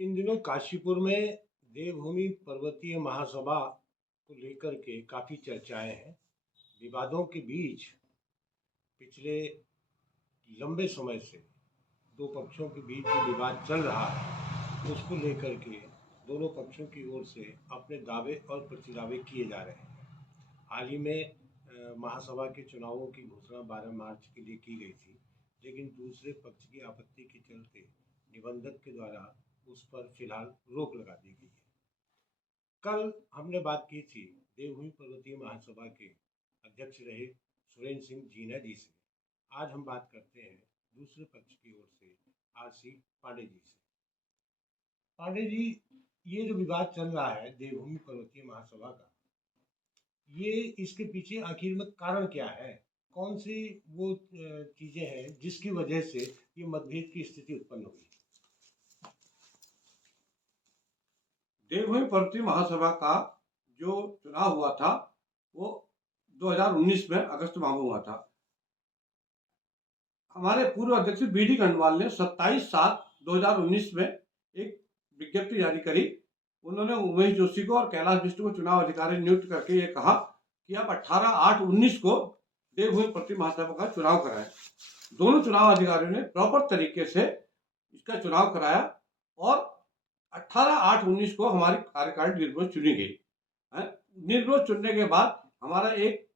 इन दिनों काशीपुर में देवभूमि पर्वतीय महासभा को लेकर के काफ़ी चर्चाएं हैं। विवादों के बीच पिछले लंबे समय से दो पक्षों के बीच जो विवाद चल रहा है उसको लेकर के दोनों पक्षों की ओर से अपने दावे और प्रतिदावे किए जा रहे हैं। हाल ही में महासभा के चुनावों की घोषणा 12 मार्च के लिए की गई थी, लेकिन दूसरे पक्ष की आपत्ति के चलते निबंधक के द्वारा उस पर फिलहाल रोक लगा दी गई है। कल हमने बात की थी देवभूमि पर्वतीय महासभा के अध्यक्ष रहे सुरेंद्र सिंह जीना जी से। आज हम बात करते हैं दूसरे पक्ष की ओर से आरसी पांडे जी से। पांडे जी, ये जो विवाद चल रहा है देवभूमि पर्वतीय महासभा का, ये इसके पीछे आखिर में कारण क्या है? कौन सी वो चीजें हैं जिसकी वजह से ये मतभेद की स्थिति उत्पन्न हुई? देवभूमि पर्वतीय महासभा का जो चुनाव हुआ था वो 2019 में अगस्त माह में हुआ था। हमारे पूर्व अध्यक्ष बीडी खंडवाल ने 27/7/2019 में एक विज्ञप्ति जारी करी। उन्होंने उमेश जोशी को और कैलाश बिष्ट को चुनाव अधिकारी नियुक्त करके ये कहा कि आप 18/8/19 को देवभूमि पर्वतीय महासभा का चुनाव कराएं। दोनों चुनाव अधिकारियों ने प्रॉपर तरीके से इसका चुनाव कराया और 18/8/19 को हमारी कार्यकारिणी निर्विरोध चुनी गई। निर्विरोध चुनने के बाद हमारा एक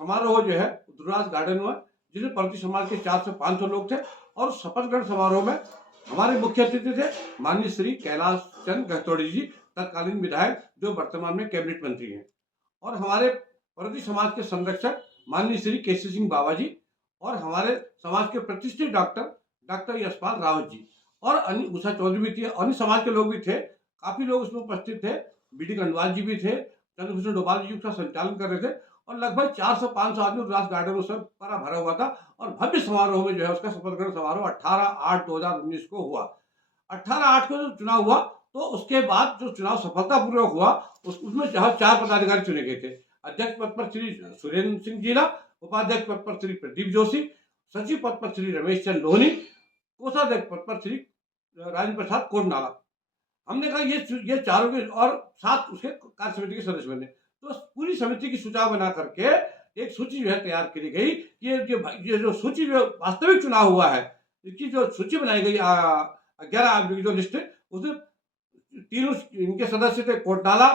समारोह जो है दुर्राज गार्डन में, जिसमें पर्वतीय समाज के 400 से 500 लोग थे और शपथ ग्रहण समारोह में हमारे मुख्य अतिथि थे माननीय श्री कैलाश चंद गहतोड़ी जी, तत्कालीन विधायक जो वर्तमान में कैबिनेट मंत्री हैं, और हमारे पर्वतीय समाज के संरक्षक माननीय श्री केसी सिंह बाबा जी, और हमारे समाज के प्रतिष्ठित डॉक्टर यशपाल रावत जी, और अन्य उषा चौधरी भी थी, अन्य समाज के लोग भी थे। काफी लोग उसमें उपस्थित थे। बीडी खंडवाल जी भी थे, चंद्रभूषण डोभाल जी उसका संचालन कर रहे थे और लगभग 400-500 आदमी उल्लास गार्डन में सब पूरा भरा हुआ था। और भव्य समारोह में जो है उसका शपथ ग्रहण समारोह 18/8/2019 को हुआ। 18/8 को जो चुनाव हुआ तो उसके बाद जो चुनाव सफलतापूर्वक हुआ उसमें 4 पदाधिकारी चुने गए थे। अध्यक्ष पद पर श्री सुरेंद्र सिंह जीना, उपाध्यक्ष पद पर श्री प्रदीप जोशी, सचिव पद पर श्री रमेश चंद लोहनी, कोषाध्यक्ष पद पर श्री राजेंद्र प्रसाद कोटनाला। हमने कहा ये चारों के और 7 उसके कार्य समिति के सदस्य बने। तो पूरी समिति की सूची बना करके एक सूची जो है तैयार की गई। ये जो सूची जो वास्तविक चुनाव हुआ है, इसकी जो सूची बनाई गई 11 जो लिस्ट, उसमें तीनों इनके सदस्य थे कोटनाला,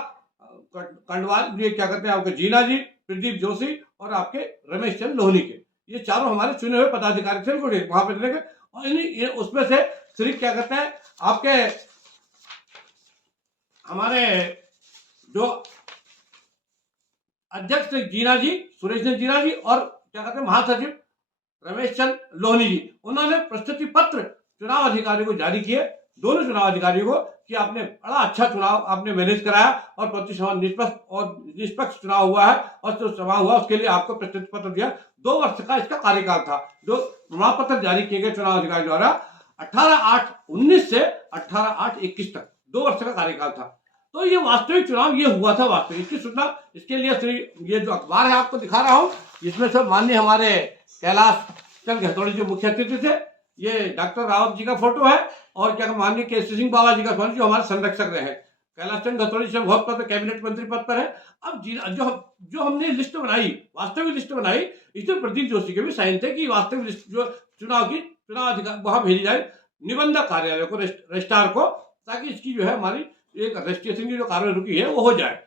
खंडवाल, ये क्या कहते हैं आपके जीना जी, प्रदीप जोशी और आपके रमेश चंद लोहनी के, ये चारों हमारे चुने हुए पदाधिकारी थे। वहां पर चले गए और उसमें से श्री क्या कहते हैं आपके हमारे जो अध्यक्ष जीना जी, सुरेश जीना जी, और क्या कहते हैं महासचिव रमेश चंद लोहनी जी, उन्होंने प्रस्तुति पत्र चुनाव अधिकारी को जारी किए, दोनों चुनाव अधिकारियों को, कि आपने बड़ा अच्छा चुनाव आपने मैनेज कराया और पर्वतीय समाज निष्पक्ष चुनाव हुआ है और जो चुनाव हुआ उसके लिए आपको प्रस्तुति पत्र दिया। 2 वर्ष का इसका कार्यकाल था जो प्रमाण पत्र जारी किए गए चुनाव अधिकारी द्वारा 18/8/19 से 18/8/21 तक 2 वर्ष का कार्यकाल था। तो ये वास्तविक चुनाव ये हुआ था वास्तविक। इसकी सूचना इसके लिए ये जो अखबार है आपको दिखा रहा हूं, इसमें सब माननीय हमारे कैलाश चंद गहतोड़ी जो मुख्य अतिथि थे, ये डॉक्टर रावत जी का फोटो है, और क्या माननीय केसी सिंह बाबा जी का फोटो जो हमारे संरक्षक रहे हैं। कैलाश चंद गहतोड़ी से बहुत पद कैबिनेट मंत्री पद पर है। अब जो हमने लिस्ट बनाई, वास्तविक लिस्ट बनाई, इसमें प्रदीप जोशी के भी साइन थे कि वास्तविक लिस्ट जो चुनाव अधिकार वहां भेजी जाए निबंधक कार्यालय को, रजिस्ट्रार को, ताकि इसकी जो है हमारी एक रजिस्ट्रेशन की जो कार्रवाई रुकी है वो हो जाए।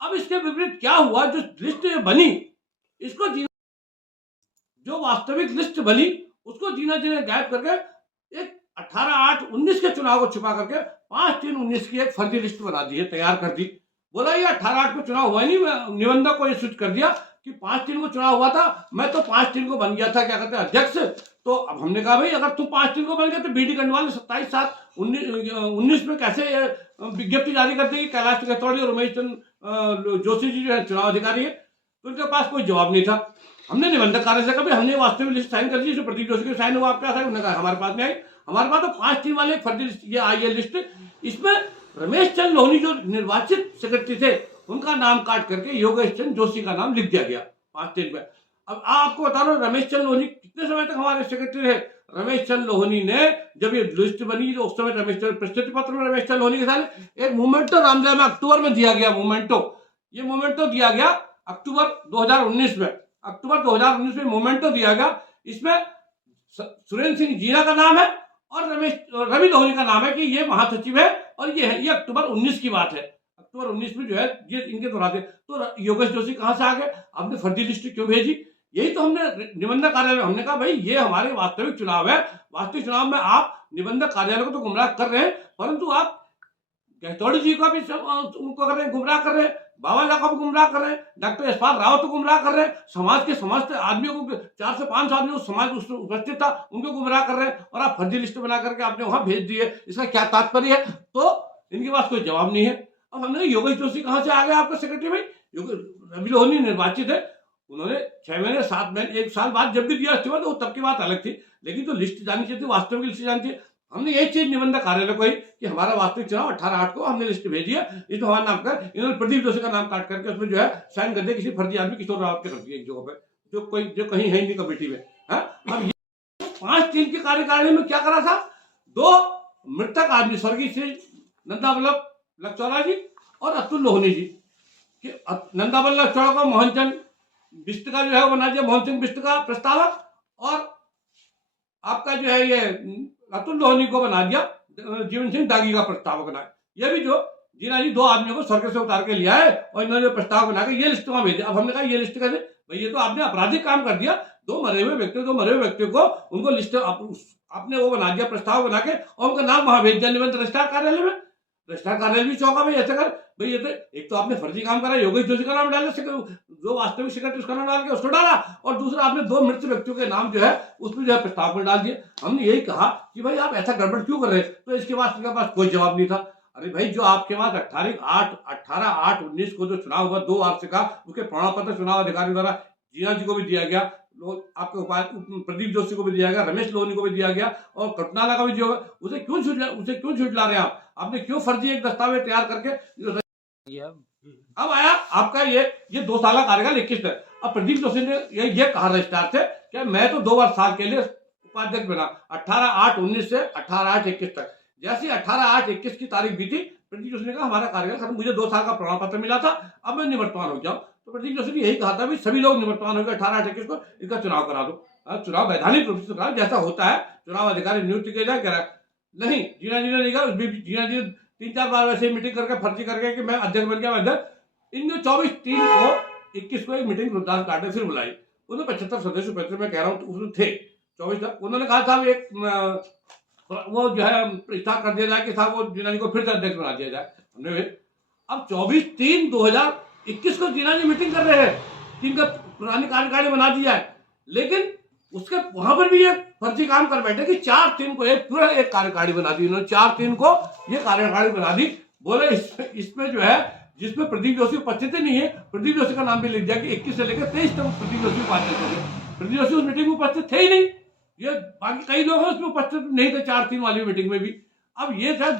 अब इसके विपरीत क्या हुआ, जो लिस्ट बनी इसको जो वास्तविक लिस्ट बनी उसको जीना जी ने गायब करके एक 18/8/19 के चुनाव को छुपा करके 5/3/19 की एक फर्जी लिस्ट बना दी है, तैयार कर दी। बोला ये 18/8 को चुनाव हुआ नहीं, निबंधक को ये सूचित कर दिया कि 5/3 को चुनाव हुआ था, मैं तो 5/3 को बन गया था क्या कहते हैं अध्यक्ष। तो अब हमने कहा भाई अगर तुम 5/3 को बन गए तो बीडी खंडवाल ने 27/7/19 में कैसे विज्ञप्ति जारी कर देगी कैलाश गहतोड़ी और उमेश चंद जोशी जी जो है चुनाव अधिकारी है, तो उनके पास कोई जवाब नहीं था। हमने निबंधक कार्य से कभी हमने वास्तविक लिस्ट साइन कर दी, जो प्रदीप जोशी के साइन हुआ आपके पास है, उन्होंने कहा हमारे पास नहीं आई। हमारे पास तो 5/3 वाले फर्जी लिस्ट ये आई है लिस्ट। इसमें रमेश चंद लोहनी जो निर्वाचित सेक्रेटरी थे उनका नाम काट करके योगेश चंद जोशी का नाम लिख दिया गया 5/3 में। अब आपको बता रहा हूँ रमेश चंद लोहनी कितने समय तक हमारे सेक्रेटरी रहे। रमेश चंद्र लोहनी ने जब ये लिस्ट बनी तो उस समय रमेश चंद्र प्रस्तुति पत्र में रमेश चंद्र लोहनी के साथ एक मोमेंटो रामलीला में अक्टूबर में दिया गया मोमेंटो, ये मोमेंटो दिया गया अक्टूबर 2019 में, अक्टूबर 2019 में मोमेंटो दिया गया। इसमें सुरेंद्र सिंह जीना का नाम है और रवि लोहनी का नाम है कि ये महासचिव है और ये अक्टूबर 19 की बात है। अक्टूबर 19 में जो है ये इनके दोहराते। तो योगेश जोशी कहां से आ गए, आपने फर्जी लिस्ट क्यों भेजी? यही तो हमने निबंधक कार्यालय में हमने कहा भाई ये हमारे वास्तविक चुनाव है, वास्तविक चुनाव में आप निबंधक कार्यालय को तो गुमराह कर रहे हैं, परंतु आप गहतौड़ी जी को भी उनको कर रहे हैं, गुमराह कर रहे हैं, बाबा साहब को भी गुमराह कर रहे हैं, डॉक्टर यशपाल रावत को गुमराह कर रहे हैं, समाज के समस्त आदमियों को 4 से 5 आदमियों समाज उपस्थित था उनको गुमराह कर रहे हैं और आप फर्जी लिस्ट बना करके आपने वहां भेज दिए। इसका क्या तात्पर्य है? तो इनके पास कोई जवाब नहीं है। अब हमने योगेश जोशी कहां से आ गए आपका सेक्रेटरी भाई? रवि लोहनी निर्वाचित है, उन्होंने 6 महीने 7 महीने 1 साल बाद जब भी दिया इस्तीफा तो तब की बात अलग थी, लेकिन तो लिस्ट जानी चाहिए थी, वास्तविक लिस्ट जानी चाहिए। हमने यही चीज निबंधक कार्यालय को ही कि हमारा वास्तविक चुनाव 18/8 को हमने लिस्ट भेजी है, इसमें हमारा नाम कर इन्होंने प्रदीप जोशी का नाम काट करके उसमें जो है साइन कर दिया किसी फर्जी आदमी किशोर रावत के रख दिया एक जगह पे जो कहीं है नहीं कमेटी में। अब ये 5 टीम की कार्यकारिणी में क्या करा था, 2 मृतक आदमी स्वर्गीय श्री नंदा वल्लभ लकचौरा जी और अतुल लोहनी जी, नंदा वल्लभ लकचौरा को मोहनचंद बिष्ट का जो है वो बना दिया, मोहन सिंह बिष्ट का प्रस्तावक, और आपका जो है ये अतुल लोहनी को बना दिया जीवन सिंह दागी का प्रस्तावक बनाया। ये भी जो जीना जी 2 आदमियों को स्वर्ग से उतार के लिया है और इन्होंने प्रस्ताव बना के ये लिस्ट वहां भेजा। अब हमने कहा ये लिस्ट कैसे भाई, ये तो आपने आपराधिक काम कर दिया, 2 मरे हुए व्यक्तियों को उनको लिस्ट आपने वो बना दिया प्रस्ताव बना के और उनका नाम वहां भेज दिया निबंधक रजिस्ट्रार कार्यालय में। रजिस्ट्रार कार्यालय भी चौंका भाई ऐसे कर भाई, ये तो एक तो आपने फर्जी काम करा, योगेश जोशी का नाम डाला, जो वास्तविक सेक्रेटरी उसका नाम डाल के उसको डाला, और दूसरा आपने 2 मृत व्यक्तियों के नाम जो है उसमें जो है प्रस्ताव में डाल दिए। हमने यही कहा कि भाई आप ऐसा गड़बड़ क्यों कर रहे हैं, तो इसके बाद इनके पास कोई जवाब नहीं था। अरे भाई जो आपके पास 18/8/19 को जो चुनाव हुआ 2 वार्षिक का, उसके प्रमाण पत्र चुनाव अधिकारी द्वारा जीना जी को भी दिया गया, आपके उपायुक्त प्रदीप जोशी को भी दिया गया, रमेश लोहनी को भी दिया गया और कटनाला का भी दिया गया। उसे क्यों झुठला रहे हैं आप? आपने क्यों फर्जी एक दस्तावेज तैयार करके अब आया आपका ये 2 साल का कार्यकाल 21 है। अब प्रदीप जोशी ने ये कहा रजिस्ट्रार से कि मैं तो 2 साल के लिए उपाध्यक्ष बना 18/8/19 से 18/8/21 तक। जैसे 18/8/21 की तारीख बीती, प्रदीप जोशी ने कहा हमारा कार्यकाल खत्म, मुझे 2 साल का प्रमाण पत्र मिला था, अब मैं निवर्तमान हो जाऊं। तो प्रदीप जोशी ने यही कहा था सभी लोग निवर्तमान हो गए 18/8/21 को, इनका चुनाव करा दो। चुनाव वैधानिक रूप से करा जैसा होता है, चुनाव अधिकारी नियुक्त किया जाए। कह रहा नहीं, जीना जी ने नहीं कहा। जीना जी 3-4 बार वैसे मीटिंग करके फर्जी करके कि मैं अध्यक्ष बन गया, मैं अध्यक्ष। इनने 24/3 को 21 को एक मीटिंग रुद्रदास काट ने फिर बुलाई, उन्होंने 75 सदस्य उपस्थित में कह रहा हूँ उसमें थे 24 तक। उन्होंने कहा था एक वो जो है प्रस्ताव कर दिया जाए कि साहब वो जीना जी को फिर से अध्यक्ष बना दिया जाए। हमने अब 24/3/2021 को जीना जी मीटिंग कर रहे हैं कि इनका पुरानी कार्यकारिणी बना दी जाए, लेकिन उसके वहां पर भी ये फर्जी काम कर बैठे कि 4/3 को एक पूरा एक कार्यकारिणी बना दी इन्होंने, 4/3 को ये कार्यकारिणी बना दी। बोले इसमें जो है जिसमें प्रदीप जोशी उपस्थित नहीं है, प्रदीप जोशी का नाम भी लिख दिया कि 21 से लेकर 23 तक प्रदीप जोशी उपाध्यक्ष हो गए। प्रदीप जोशी उस मीटिंग में उपस्थित थे ही नहीं, ये बाकी कई लोग हैं उसमें उपस्थित नहीं थे 4/3 वाली मीटिंग में भी। अब ये था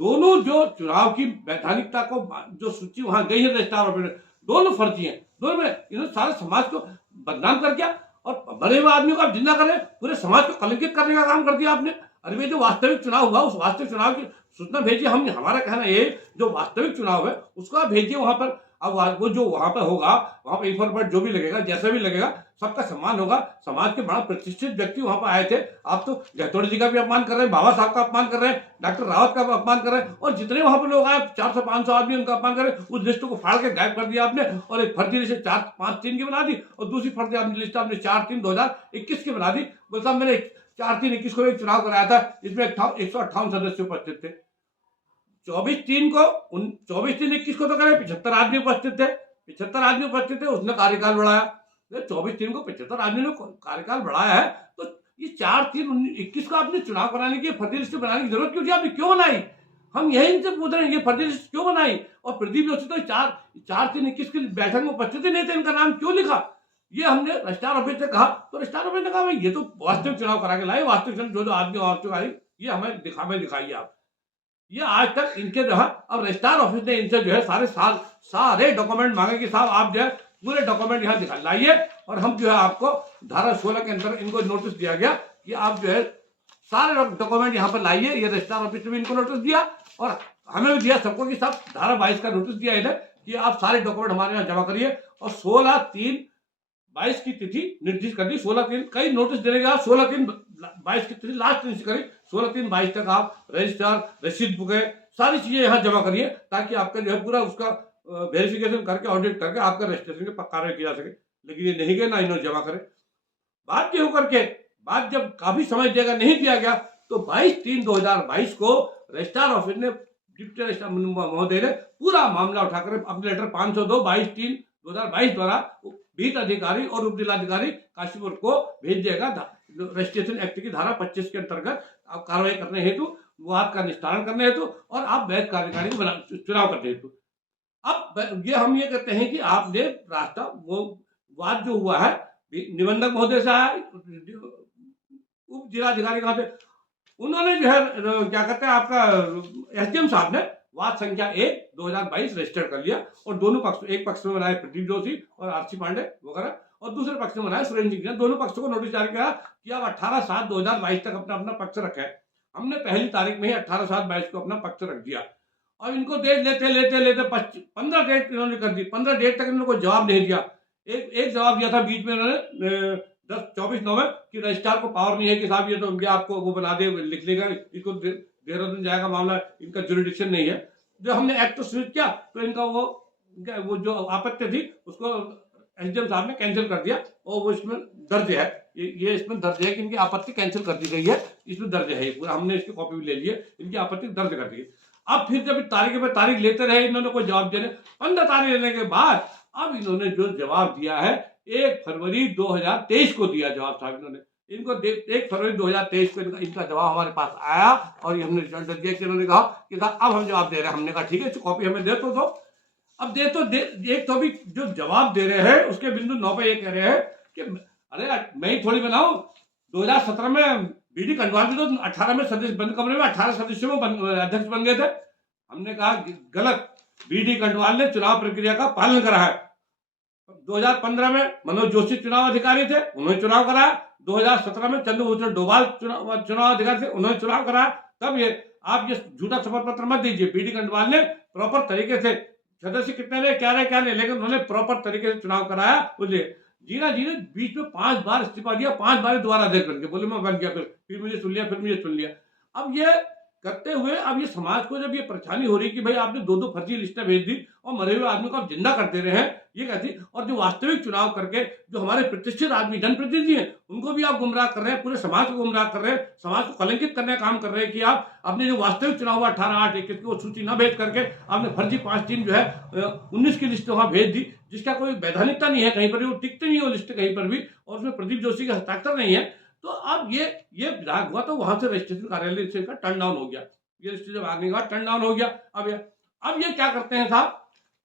दोनों जो चुनाव की वैधानिकता को जो सूची वहां गई है रजिस्ट्रार ऑफिस में, दोनों फर्जी हैं, दोनों में इन्होंने सारे समाज को बदनाम कर दिया और मरे हुए आदमियों को आप जिंदा करें, पूरे समाज को कलंकित करने का काम कर दिया आपने। अरे भाई जो वास्तविक चुनाव हुआ उस वास्तविक चुनाव की सूचना भेजिए। हम हमारा कहना ये जो वास्तविक चुनाव है उसको आप भेजिए वहां पर। अब वो जो वहां पर होगा वहां पर इंफॉर्मेट जो भी लगेगा जैसा भी लगेगा सबका सम्मान होगा। समाज के बड़ा प्रतिष्ठित व्यक्ति वहां पर आए थे, आप तो गहतौड़ी जी का भी अपमान कर रहे हैं, बाबा साहब का अपमान कर रहे हैं, डॉक्टर रावत का अपमान कर रहे हैं, और जितने वहां पर लोग आए 400-500 आदमी उनका अपमान कर रहे हैं। उस लिस्ट को फाड़ के गायब कर दिया आपने और एक फर्जी लिस्ट 4-5-3 की बना दी और दूसरी फर्जी लिस्ट आपने 4/3/2021 की बना दी। बोलता साहब मैंने 4/3/21 को एक चुनाव कराया था, इसमें 158 सदस्य उपस्थित थे। 24/3/21 को तो करें 75 आदमी उपस्थित थे, 75 आदमी उपस्थित थे, उसने कार्यकाल बढ़ाया। 24/3 को 75 आदमी ने कार्यकाल बढ़ाया है, तो ये 4/3/21 को आपने चुनाव कराने की फर्जी लिस्ट बनाने की जरूरत क्यों थी? आपने क्यों बनाई? हम यही इनसे पूछ रहे हैं, ये फर्जी लिस्ट क्यों बनाई? और प्रदीप जोशी तो 4/3/21 की बैठक में उपस्थित ही नहीं थे, इनका नाम क्यों लिखा? ये हमने रजिस्ट्रार ऑफिस से कहा, तो रजिस्ट्रार ऑफिस ने कहा भाई ये तो वास्तविक चुनाव करा के लाए, वास्तविक चुनाव जो आदमी आए ये हमें दिखाइए आप। ये आज तक इनके जो है, अब रजिस्ट्रार ऑफिस ने इनसे जो है सारे डॉक्यूमेंट मांगे कि साहब आप जो है पूरे डॉक्यूमेंट यहाँ दिखा लाइए, और हम जो है आपको धारा 16 के अंदर इनको नोटिस दिया गया कि आप जो है सारे डॉक्यूमेंट यहाँ पर लाइए। ये रजिस्ट्रार ऑफिस में इनको नोटिस दिया और हमें भी दिया सबको कि सब धारा 22 का नोटिस दिया इधर कि आप सारे डॉक्यूमेंट हमारे यहाँ जमा करिए। और 16/3/22 की तिथि निर्दिष्ट कर दी। 16/3 कई नोटिस देने के बाद 16/3/22 की तिथि लास्ट दिन से करी। 16/3/22 तक आप रजिस्ट्रार, रसीद बुकें, सारी चीजें यहाँ जमा करिए ताकि आपका जो है पूरा उसका वेरिफिकेशन करके ऑडिट करके आपका रजिस्ट्रेशन की कार्रवाई की जा सके। लेकिन ये नहीं गए, ना इन्होंने जमा करे। बात ये होकर के बात जब काफी समय देगा नहीं दिया गया तो 22/3/2022 को रजिस्ट्रार ऑफिस ने, डिप्टी रजिस्ट्रार महोदय ने पूरा मामला उठाकर अपने लेटर 502 22/3/2022 द्वारा विहित अधिकारी और उप जिलाधिकारी काशीपुर को भेज देगा रजिस्ट्रेशन एक्ट की धारा 25 के अंतर्गत आप कार्रवाई करने हेतु, विवाद का निस्तारण करने हेतु और आप वैध कार्यकारी को चुनाव करने हेतु। अब ये हम ये कहते हैं कि आपने रास्ता वो वाद जो हुआ है निबंधक महोदय से आया, उप जिलाधिकारी कहाँ थे, उन्होंने जो है क्या कहते हैं आपका एसडीएम साहब ने वाद संख्या 1/2022 रजिस्टर कर लिया और दोनों पक्ष, एक पक्ष में बनाए प्रदीप जोशी और आरसी पांडे वगैरह और दूसरे पक्ष में बनाए सुरेंद्र सिंह ने। दोनों पक्षों को नोटिस जारी किया कि आप 18/7/2022 तक अपना अपना पक्ष रखे। हमने पहली तारीख में ही 18/7/22 को अपना पक्ष रख दिया और इनको डेट लेते लेते लेते 15 डेट इन्होंने कर दी। 15 डेट तक इन्होंने कोई जवाब नहीं दिया। एक जवाब दिया था बीच में इन्होंने 10-24/9 में कि रजिस्ट्रार को पावर नहीं है कि साहब ये तो ये आपको वो बना दे, लिख लेगा, इसको देहरादून जाएगा मामला, इनका जुरिडिक्शन नहीं है। जब हमने एक्ट तो स्विच किया तो इनका वो जो आपत्ति थी उसको एसडीएम साहब ने कैंसिल कर दिया और वो इसमें दर्ज है, ये इसमें दर्ज है कि इनकी आपत्ति कैंसिल कर दी गई है, इसमें दर्ज है पूरा। हमने इसकी कॉपी भी ले ली है, इनकी आपत्ति दर्ज कर दी। अब फिर जब तारीख पे तारीख लेते रहे इन्होंने कोई जवाब देने, 15 तारीख लेने के बाद अब इन्होंने जो जवाब दिया है 1 फरवरी 2023 को दिया जवाब साहब इन्होंने। इनको 1 फरवरी 2023 को इनका जवाब हमारे पास आया और हमने रिजल्ट दिया कि इन्होंने कहा कि अब हम जवाब दे रहे हैं। हमने कहा ठीक है, कॉपी हमें दे तो दो। अब दे तो दे, एक तो अभी जो जवाब दे रहे हैं उसके बिंदु 9 पे ये कह रहे हैं कि अरे मैं ही थोड़ी बनाऊं, 2017 में बीडी कंडवाल भी तो 18 में सदस्य बंद कमरे में 18 सदस्यों में अध्यक्ष बन गए थे। हमने कहा गलत, बीडी कंडवाल ने चुनाव प्रक्रिया का पालन करा है। 2015 में मनोज जोशी चुनाव अधिकारी थे, उन्होंने चुनाव कराया। 2017 में चंद्रभूषण डोभाल चुनाव अधिकारी थे, उन्होंने चुनाव कराया। तब ये आप ये झूठा शपथ पत्र मत दीजिए। बीडी कंडवाल ने प्रॉपर तरीके से, सदस्य कितने रहे क्या रहे, लेकिन उन्होंने प्रॉपर तरीके से चुनाव कराया। बोलिए जीना जी ने बीच में 5 बार इस्तीफा दिया, 5 बार दोबारा अध्यक्ष बन गए, बोले मैं बन गया, फिर मुझे सुन लिया, फिर मुझे सुन लिया। अब ये करते हुए अब ये समाज को जब ये परेशानी हो रही कि भाई आपने 2-2 फर्जी लिस्टें भेज दी और मरे हुए आदमी को आप जिंदा कर दे रहे हैं, ये कहती। और जो वास्तविक चुनाव करके जो हमारे प्रतिष्ठित आदमी जनप्रतिनिधि हैं उनको भी आप गुमराह कर रहे हैं, पूरे समाज को गुमराह कर रहे हैं, समाज को कलंकित करने का काम कर रहे हैं कि आप अपने जो वास्तविक चुनाव हुआ 18/8/21 की वो सूची न भेज करके आपने फर्जी 5-3 जो है 19 की लिस्ट वहां भेज दी, जिसका कोई वैधानिकता नहीं है, कहीं पर भी वो टिकते नहीं है वो लिस्ट कहीं पर भी, और उसमें प्रदीप जोशी का हस्ताक्षर नहीं है। तो अब ये विभाग हुआ तो वहां से रजिस्ट्रेशन कार्यालय से का टर्न डाउन हो गया, ये रजिस्ट्रेशन आने के बाद टर्न डाउन हो गया। अब ये क्या करते हैं साहब,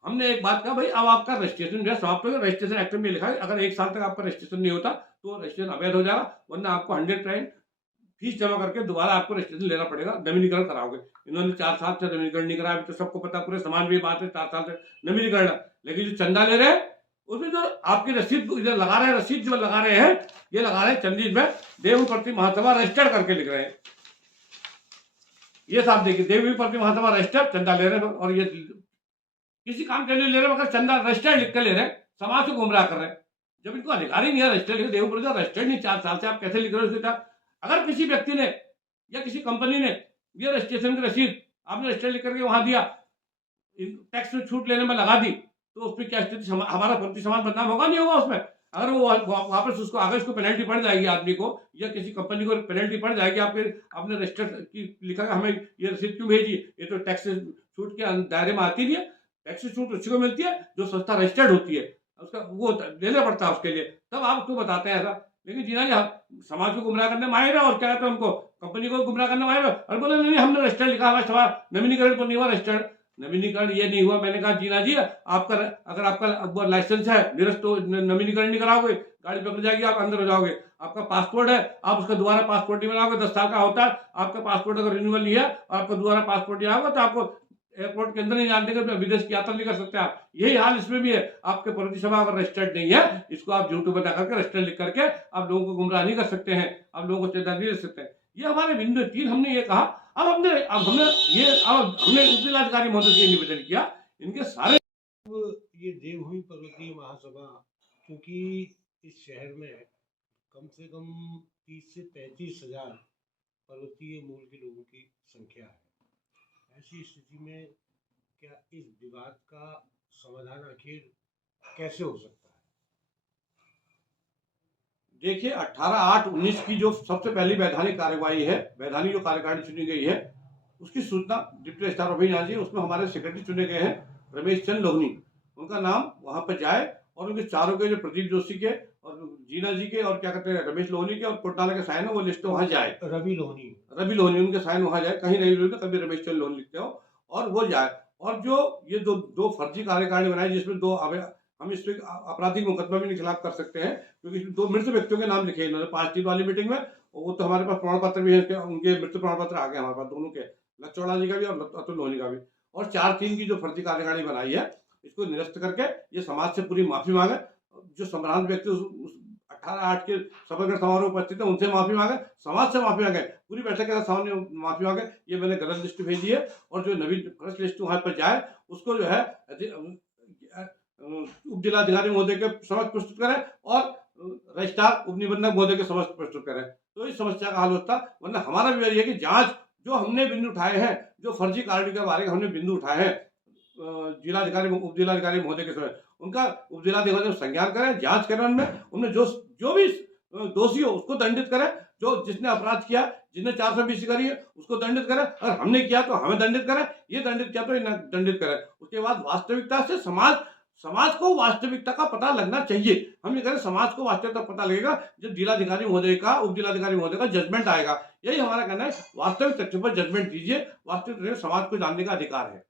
हमने एक बात कहा भाई अब आपका रजिस्ट्रेशन जो है समाप्त हो गया। रजिस्ट्रेशन एक्ट में लिखा है अगर 1 साल तक आपका रजिस्ट्रेशन नहीं होता तो रजिस्ट्रेशन अवैध हो जाएगा, वरना आपको 100% फीस जमा करके दोबारा आपको रजिस्ट्रेशन लेना पड़ेगा, नवीनीकरण कराओगे। इन्होंने 4 साल से नवीनीकरण नहीं कराया, तो सबको पता, पूरे समाज में बात है 4 साल से नवीनीकरण। लेकिन जो चंदा ले रहे हैं उसमें जो आपकी रसीद लगा रहे हैं, रसीद जो लगा रहे हैं ये लगा रहे हैं चंडीगढ़ में देव प्रति महासभा रजिस्टर्ड करके लिख रहे हैं। ये साहब देखिए, देवी प्रति महासभा रजिस्टर्ड चंदा ले रहे हैं और ये किसी काम के लिए ले रहे हैं मगर चंदा रजिस्टर्ड लिख कर ले रहे हैं, समाज को गुमराह कर रहे हैं। जब इनको अधिकार ही नहीं है रजिस्टर्ड, देव प्रति रजिस्टर्ड नहीं 4 साल से, आप कैसे लिख रहे हो? अगर किसी व्यक्ति ने या किसी कंपनी ने ये रजिस्ट्रेशन की रसीद आपने रजिस्टर्ड लिख करके वहां दिया, टैक्स में छूट लेने में लगा दी, तो उस पर क्या स्थिति, हमारा प्रति समाज बदनाम होगा नहीं होगा उसमें? अगर वो वापस उसको अगर उसको पेनल्टी पड़ जाएगी आदमी को या किसी कंपनी को पेनल्टी पड़ जाएगी, आपने रजिस्टर की लिखा हमें ये रसीद क्यों भेजी, ये तो टैक्स छूट के दायरे में आती नहीं है। टैक्स छूट उसी को मिलती है जो संस्था रजिस्टर्ड होती है, उसका वो लेना पड़ता है उसके लिए, तब आप क्यों बताते हैं ऐसा? लेकिन जीना जी समाज को गुमराह करने माहिर है और क्या कहते हैं उनको, कंपनी को गुमराह करने माहिर है। और बोले नहीं हमने रजिस्टर्ड लिखा हुआ सवाल, नवीनीकरण तो नहीं हुआ, रजिस्टर्ड नवीनीकरण ये नहीं हुआ। मैंने कहा जीना जी आपका अगर आपका लाइसेंस है निरस्त तो नवीनीकरण नहीं कराओगे, गाड़ी पकड़ जाएगी, आप अंदर हो जाओगे। आपका पासपोर्ट है, आप उसका दोबारा पासपोर्ट नहीं बनाओगे, 10 साल का होता है आपका पासपोर्ट, अगर रिन्यूअल नहीं है और आपका दोबारा पासपोर्ट नहीं आएगा तो आपको एयरपोर्ट के अंदर नहीं जाने देंगे, विदेश की यात्रा नहीं कर सकते आप। यही हाल इसमें भी है, आपके प्रति सभा अगर रजिस्टर्ड नहीं है, इसको आप झूठ बता करके रजिस्टर्ड लिख करके आप लोगों को गुमराह नहीं कर सकते हैं, आप लोगों को चेतावनी नहीं दे सकते हैं। ये हमारे बिंदु 3 हमने ये कहा। अब हमने उप जिलाधिकारी महोदय से ये निवेदन किया, इनके सारे ये देवभूमि पर्वतीय महासभा, क्योंकि इस शहर में कम से कम 30 से 35 हजार पर्वतीय मूल के लोगों की संख्या है। ऐसी स्थिति में क्या इस विवाद का समाधान आखिर कैसे हो सकता है? देखिए 18/8/19 की जो सबसे पहली वैधानिक कार्यवाही है, वैधानिक जो कार्यकारिणी चुनी गई है, उसकी सूचना डिप्टी रजिस्ट्रार ऑफिस जांची, उसमें हमारे सेक्रेटरी चुने गए हैं रमेश चंद लोहनी। उनका नाम वहां पर जाए और उनके चारों के जो प्रदीप जोशी के और जीना जी के और क्या कहते हैं रमेश लोहनी के और कोटाला के साइन है वो लिस्ट वहां जाए। रवि लोहनी उनके साइन वहां जाए, कहीं रवि लोहनी कभी रमेश चंद लोहनी लिखते हो, और वो जाए। और जो ये दो फर्जी कार्यकारिणी बनाई जिसमें हम इस पे आपराधिक मुकदमा भी इनके खिलाफ कर सकते हैं, क्योंकि इसमें 2 मृत व्यक्तियों के नाम लिखे इन्होंने 5-3 वाली मीटिंग में। वो तो हमारे पास प्रमाण पत्र भी है, उनके मृत्यु प्रमाण पत्र आ गए हमारे पास, दोनों के, लचौड़ा जी का भी और अतुल लोहनी का भी। और 4-3 की जो फर्जी कार्यकारिणी बनाई है, इसको निरस्त करके ये समाज से पूरी माफी मांगे। जो संभ्रांत व्यक्ति 18/8 के शपथ समारोह उपस्थित है उनसे माफी मांगे, समाज से माफी मांगे, पूरी बैठक के सामने माफी मांगे। ये मैंने गलत लिस्ट भेजी है, और जो नवीन फ्रेश लिस्ट वहां पर जाए उसको जो है उप जिलाधिकारी महोदय के समक्ष प्रस्तुत करें और रजिस्ट्रार उप निबंधक महोदय के समक्ष प्रस्तुत करें, तो इस समस्या का हल होता। वरना हमारा भी यही है कि जांच जो हमने बिंदु उठाए हैं, जो फर्जी कार्य के बारे में हमने बिंदु उठाए हैं जिलाधिकारी उप जिलाधिकारी महोदय के समय, उनका उप जिलाधिकारी संज्ञान करें, जांच करें, उनमें जो भी दोषी हो उसको दंडित करें। जो जिसने अपराध किया, जिसने 420 करी है उसको दंडित करें, अगर हमने किया तो हमें दंडित करें, ये दंडित किया तो इन्हें दंडित करें। उसके बाद वास्तविकता से समाज को वास्तविकता का पता लगना चाहिए। हम ये करें, समाज को वास्तविकता पता लगेगा जब जिलाधिकारी महोदय का उप जिलाधिकारी महोदय का जजमेंट आएगा। यही हमारा कहना है, वास्तविक तथ्य पर जजमेंट दीजिए, वास्तविक समाज को जानने का अधिकार है।